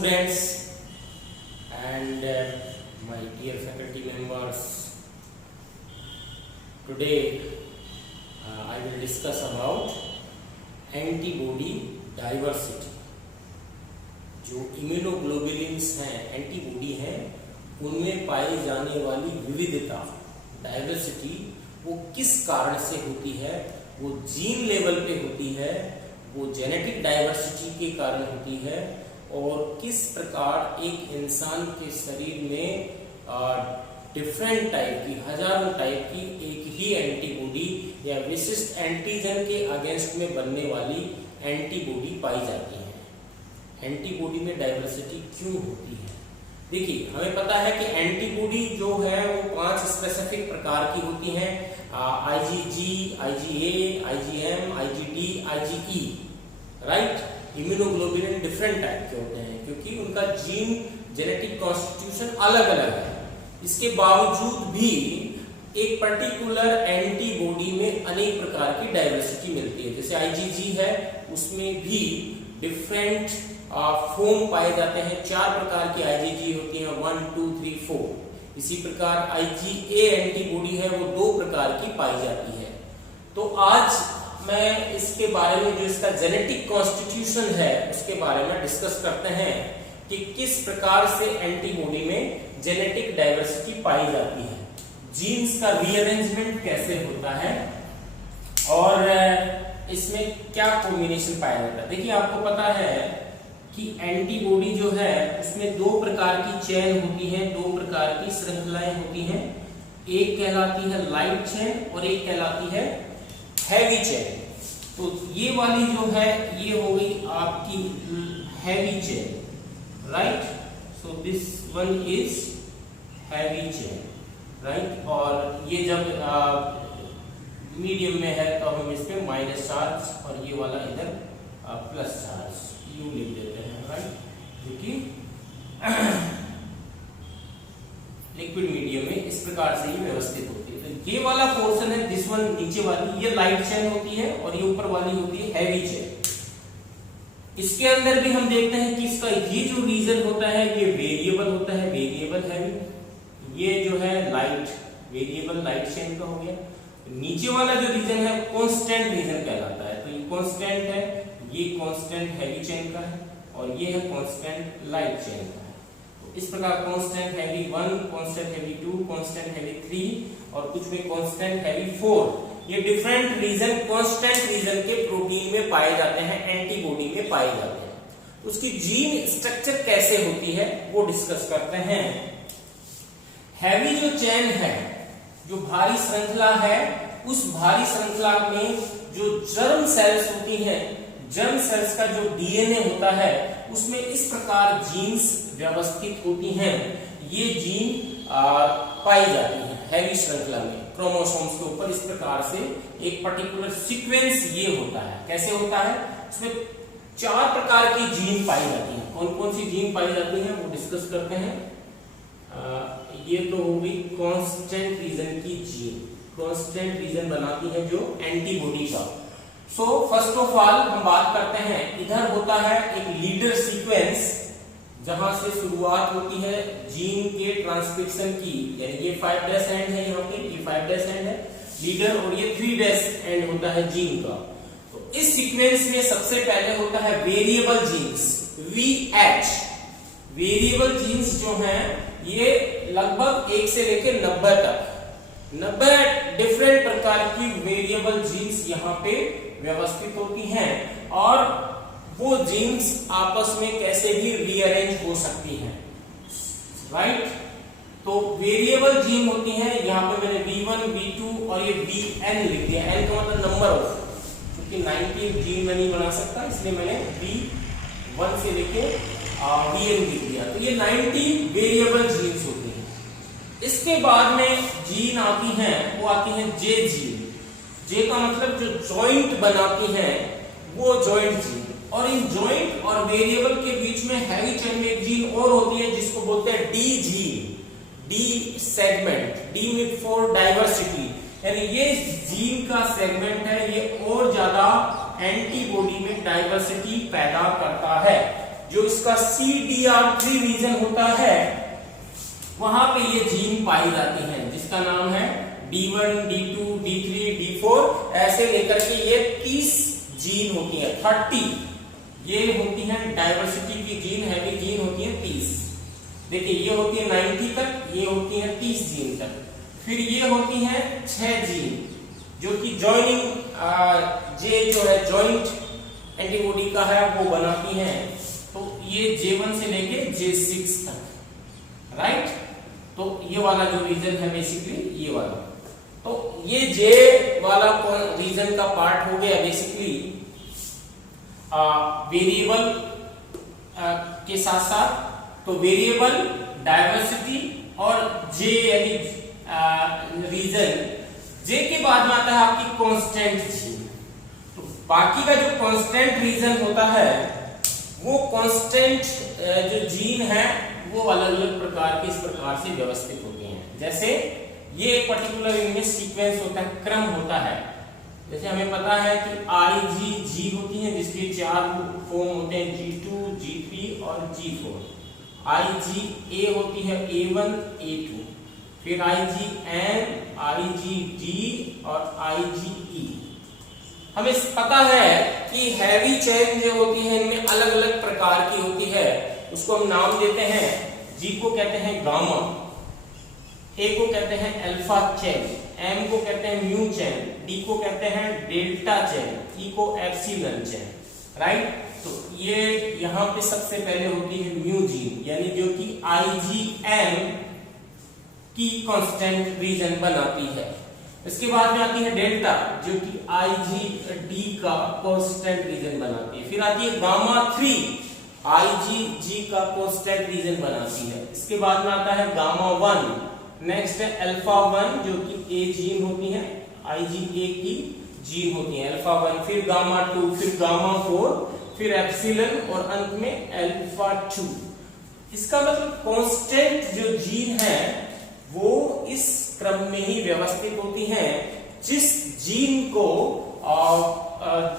students and my dear faculty members, today I will discuss about antibody diversity. जो immunoglobulins हैं, antibody हैं, उनमें पाई जाने वाली विविधता, डाइवर्सिटी, वो किस कारण से होती है? वो जीन लेवल पे होती है, वो जेनेटिक डाइवर्सिटी के कारण होती है, और किस प्रकार एक इंसान के शरीर में डिफरेंट टाइप की, हजारों टाइप की एक ही एंटीबॉडी या विशिष्ट एंटीजन के अगेंस्ट में बनने वाली एंटीबॉडी पाई जाती है। एंटीबॉडी में डाइवर्सिटी क्यों होती है? देखिए, हमें पता है कि एंटीबॉडी जो है वो 5 स्पेसिफिक प्रकार की होती हैं, IgG, IgA, IgM, IgD, IgE, right. Immunoglobulin different type के होते हैं क्योंकि उनका जीन जेनेटिक कॉन्स्टिट्यूशन अलग अलग है। इसके बावजूद भी एक पर्टिकुलर एंटीबॉडी में अनेक प्रकार की डाइवर्सिटी मिलती है। जैसे IgG है, उसमें भी डिफरेंट फॉर्म पाए जाते हैं। 4 प्रकार की IgG होती हैं, 1, 2, 3, 4। इसी प्रकार IgA एंटीबॉडी है, वो 2 प्रकार की पाई जाती है। तो आज मैं इसके बारे में, जो इसका जेनेटिक कॉन्स्टिट्यूशन है, उसके बारे में डिस्कस करते हैं कि किस प्रकार से एंटीबॉडी में जेनेटिक डाइवर्सिटी पाई जाती है, जीन्स का रीअरेंजमेंट कैसे होता है और इसमें क्या कॉम्बिनेशन पाया जाता है। देखिए, आपको पता है कि एंटीबॉडी जो है उसमें 2 प्रकार की चेन होती है, 2 प्रकार की श्रृंखलाएं होती हैं। एक कहलाती है लाइट चेन और एक कहलाती है हैवी चेन। तो ये वाली जो है ये हो गई आपकी heavy chain, right. So this one is heavy chain, right. और ये जब मीडियम में है तो हम इस पे माइनस चार्ज और ये वाला इधर प्लस चार्ज यू लिख देते हैं, राइट, क्योंकि लिक्विड मीडियम में इस प्रकार से ये व्यवस्थित होती है। तो ये वाला पोर्शन है, दिस वन, नीचे वाली ये लाइट चेन होती है और ये ऊपर वाली होती है हैवी चेन। इसके अंदर भी हम देखते हैं कि इसका ये जो रीजन होता है ये वेरिएबल होता है, वेरिएबल हैवी। ये जो है लाइट, वेरिएबल लाइट चेन का हो गया। नीचे वाला जो रीजन है कांस्टेंट रीजन कहलाता है। तो ये कांस्टेंट है, ये कांस्टेंट हैवी चेन का है और ये है कांस्टेंट लाइट चेन का है। तो इस प्रकार constant heavy 1, constant heavy 2, constant heavy 3 और कुछ में कांस्टेंट हैवी 4। ये डिफरेंट रीजन कांस्टेंट रीजन के प्रोटीन में पाए जाते हैं, एंटीबॉडी में पाए जाते हैं। उसकी जीन स्ट्रक्चर कैसे होती है वो डिस्कस करते हैं। हैवी जो चेन है, जो भारी श्रृंखला है, उस भारी श्रृंखला में जो जर्म सेल्स होती हैं, जर्म सेल्स का जो डीएनए होता है, उसमें इस प्रकार जीन्स व्यवस्थित होती हैं। ये जीन पाई जाती हैं हैवी श्रृंखला में, क्रोमोसोम्स के ऊपर। इस प्रकार से एक पर्टिकुलर सीक्वेंस ये होता है। कैसे होता है? इसमें 4 प्रकार की जीन पाई जाती हैं। कौन कौन सी जीन पाई जाती हैं वो डिस्कस करते हैं। ये तो होगी कांस्टेंट रीजन की जीन, कांस्टेंट रीजन बनाती है जो एंटीबॉडी का। सो फर्स्ट ऑफ ऑल हम बात करते हैं, इधर होता है एक लीडर सीक्वेंस, जहां से शुरुआत होती है जीन के ट्रांसक्रिप्शन की। यानी ये 5' एंड है, यहाँ पे ये 5' एंड है लीडर, और ये 3' एंड होता है जीन का। तो इस सीक्वेंस में सबसे पहले होता है variable genes, VH। Variable genes जो हैं ये लगभग 1 से लेकर 90 तक, 90 डिफरेंट प्रकार की वेरिएबल जीन्स यहाँ पे व्यवस्थित होती हैं, और वो जीन्स आपस में कैसे भी रीअरेंज हो सकती हैं, राइट। तो वेरिएबल जीन होती हैं, यहाँ पे मैंने V1, V2 और ये VN लिख दिया। N का मतलब नंबर ऑफ, क्योंकि 19 जीन में नहीं बना सकता, इसलिए मैंने V1 से लेके VN लिख दिया। तो ये 90 वेरिएबल जीन्स होती हैं। इसके बाद में जीन आती हैं, वो आती हैं J जीन। J का मतलब जो जॉइंट बनाती हैं वो जॉइंट जीन। और इन जॉइंट और वेरिएबल के बीच में हैवी चेन में एक जीन और होती है जिसको बोलते हैं D gene, D segment, D में फॉर डाइवर्सिटी। यानी ये जीन का सेगमेंट है, ये और ज्यादा एंटीबॉडी में डाइवर्सिटी पैदा करता है। जो इसका CDR3 रीजन होता है वहां पे ये जीन पाई जाती हैं, जिसका नाम है D1, D2, D3, D4 ऐसे लेकर के ये 30 जीन होती है। 30 ये होती है डायवर्सिटी की जीन, हैवी जीन होती है 30। देखिए ये होती है 90 तक, ये होती है 30 जीन तक। फिर ये होती है 6 जीन जो कि जॉइनिंग जे जो है जॉइंट एंटीबॉडी का है वो बनाती हैं। तो ये J1 से लेके J6 तक, राइट। तो ये वाला जो रीजन है बेसिकली ये वाला, तो ये J वाला रीजन का पार्ट हो गया बेसिकली वेरिएबल के साथ साथ। तो वेरिएबल, डायवर्सिटी और J यानी रीजन, J के बाद में आता है आपकी कांस्टेंट जीन। तो बाकी का जो कांस्टेंट रीजन होता है वो कांस्टेंट जो जीन है वो अलग अलग प्रकार के इस प्रकार से व्यवस्थित होते हैं। जैसे ये एक पर्टिकुलर इनमें सीक्वेंस होता है, क्रम होता है। जैसे हमें पता है कि IgG होती है जिसके 4 फॉर्म होते हैं, G2, G3 और G4। IgA होती है A1, A2, फिर IgM, IgD और IgE। हमें पता है कि हैवी चेन जो होती है इनमें अलग अलग प्रकार की होती है, उसको हम नाम देते हैं। G को कहते हैं गामा, A को कहते हैं अल्फा चेन, M को कहते हैं म्यू चेन, D को कहते हैं डेल्टा चेन, E को एप्सिलॉन चेन, राइट। तो ये यहाँ पे सबसे पहले होती है म्यू जीन, यानी जो कि IgM की कांस्टेंट रीजन बनाती है। इसके बाद में आती है डेल्टा जो कि IgD का कांस्टेंट रीजन बनाती है। फिर आती है गामा 3, IgG का कांस्टेंट रीजन बनाती है। इसके बाद में आता है गामा 1, नेक्स्ट है अल्फा 1 जो कि A जीन होती है, IgA की जीन होती है अल्फा 1, फिर गामा 2, फिर गामा 4, फिर एप्सिलॉन और अंत में अल्फा 2। इसका मतलब कांस्टेंट जो जीन है वो इस क्रम में ही व्यवस्थित होती हैं। जिस जीन को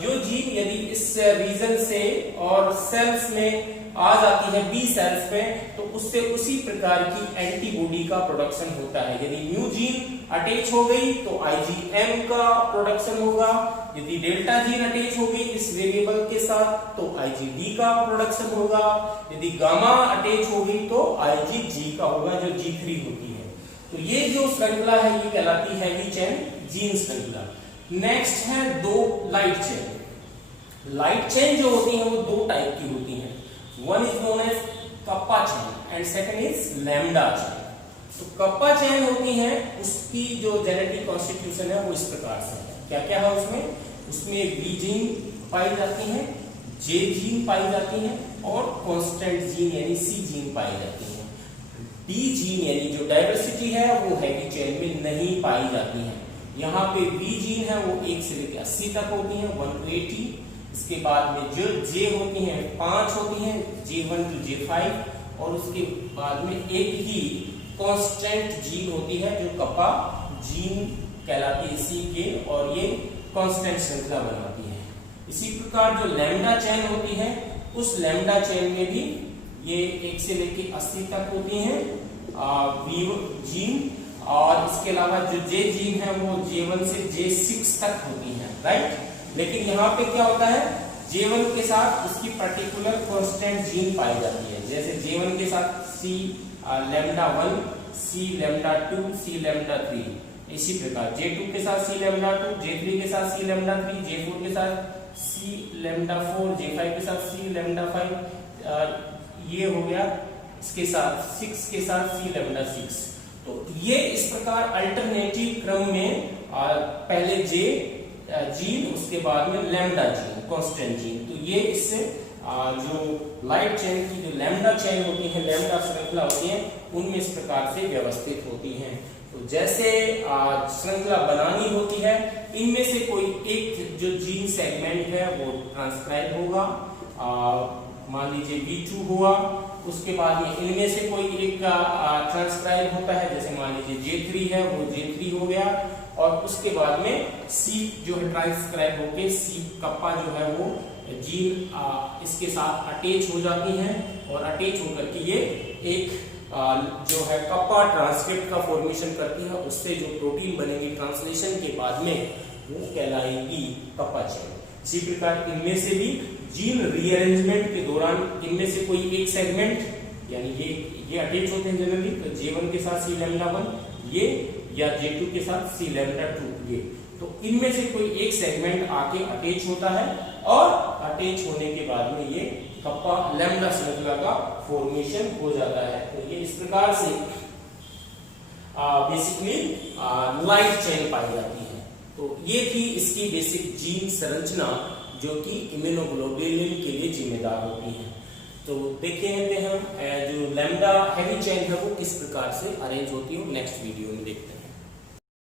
जो जीन यदि इस रीजन से और सेल्स में आ जाती है, बी सेल्स में, तो उससे उसी प्रकार की एंटीबॉडी का प्रोडक्शन होता है। यदि म्यू जीन अटैच हो गई तो IgM का प्रोडक्शन होगा, यदि डेल्टा जीन अटैच हो गई इस वेरिएबल के साथ तो IgD का प्रोडक्शन होगा, यदि गामा अटैच हो गई तो IgG का होगा जो G3 होती है। तो ये जो श्रृंखला है ये कहलाती है हैवी चेन जीन श्रृंखला। नेक्स्ट है दो लाइट चेन। लाइट चेन जो होती है वो 2 टाइप की होती हैं, one is known as kappa chain and second is lambda chain. तो कप्पा चेन होती है उसकी जो जेनेटिक कॉन्स्टिट्यूशन है वो इस प्रकार से है। क्या क्या है उसमें B जीन पाई जाती है, J जीन पाई जाती है और कांस्टेंट जीन यानी C जीन पाई जाती है। D जीन यानी जो डायवर्सिटी है वो हैवी चेन में नहीं पाई जाती है। यहाँ पे B जीन है वो 1 से लेकर 80 तक होती है, 1 to 80। इसके बाद में जो J होती हैं 5 होती हैं, J1 to J5, और उसके बाद में एक ही कांस्टेंट जीन होती है जो कप्पा जीन कहलाती है C के, और ये कांस्टेंट श्रृंखला बनाती है। इसी प्रकार जो लैम्डा चेन होती है उस लैम्डा चेन में भी ये 1 से लेकर 80 तक होती हैं B जीन, और इसके अलावा जो J जीन है वो J1 से J6 तक होती हैं, राइट। लेकिन यहाँ पे क्या होता है, J1 के साथ उसकी पर्टिकुलर कांस्टेंट जीन पाई जाती है। जैसे J1 के साथ C lambda 1, C lambda 2, C lambda 3। इसी प्रकार J2 के साथ C लैम्डा 2, J3 के साथ C लैम्डा 3, J4 के साथ C लैम्डा 4, J5 के साथ C लैम्डा 5, ये हो गया इसके साथ 6 के साथ C लैम्डा 6। तो ये इस प्रकार अल्टरनेटिव क्रम में पहले J जीन उसके बाद में लैम्डा जीन कांस्टेंट जीन। तो ये इससे जो लाइट चेन की जो लैम्डा चेन होती है, लैम्डा श्रृंखला होती है, उनमें इस प्रकार से व्यवस्थित होती हैं। तो जैसे श्रृंखला बनानी होती है, इनमें से कोई एक जो जीन सेगमेंट है वो ट्रांसक्राइब होगा, मान लीजिए B2 हुआ, उसके बाद में इनमें से कोई एक ट्रांसक्राइब होता है, जैसे मान लीजिए J3 है वो J3 हो गया, और उसके बाद में C जो है ट्रांसक्राइब होके C कप्पा जो है वो जीन इसके साथ अटैच हो जाती हैं और अटैच होकर के ये एक जो है कप्पा ट्रांसक्रिप्ट का फॉर्मेशन करती है, उससे जो प्रोटीन बनेगी ट्रांसलेशन के बाद में वो कहलाएगी कप्पा चेन। इसी प्रकार इनमें से भी जीन रीअरेंजमेंट के दौरान इनमें से कोई एक सेगमेंट, यानी ये अटैच होते हैं जनरली, तो J1 के साथ C लैम्डा 1 ये, या J2 के साथ C लैम्डा 2 ये, तो इनमें से कोई एक सेगमेंट आके अटैच होता है और अटैच होने के बाद में ये कप्पा लैम्डा श्रृंखला का फॉर्मेशन हो जाता है। तो ये इस प्रकार से बेसिकली लाइट चेन पाई जाती है। तो ये थी इसकी बेसिक जीन संरचना जो कि इम्यूनोग्लोबुलिन के लिए जिम्मेदार होती है। तो देखते हैं हम जो लैम्डा हैवी चेन है वो किस प्रकार से अरेंज होती है, नेक्स्ट वीडियो में देखते हैं।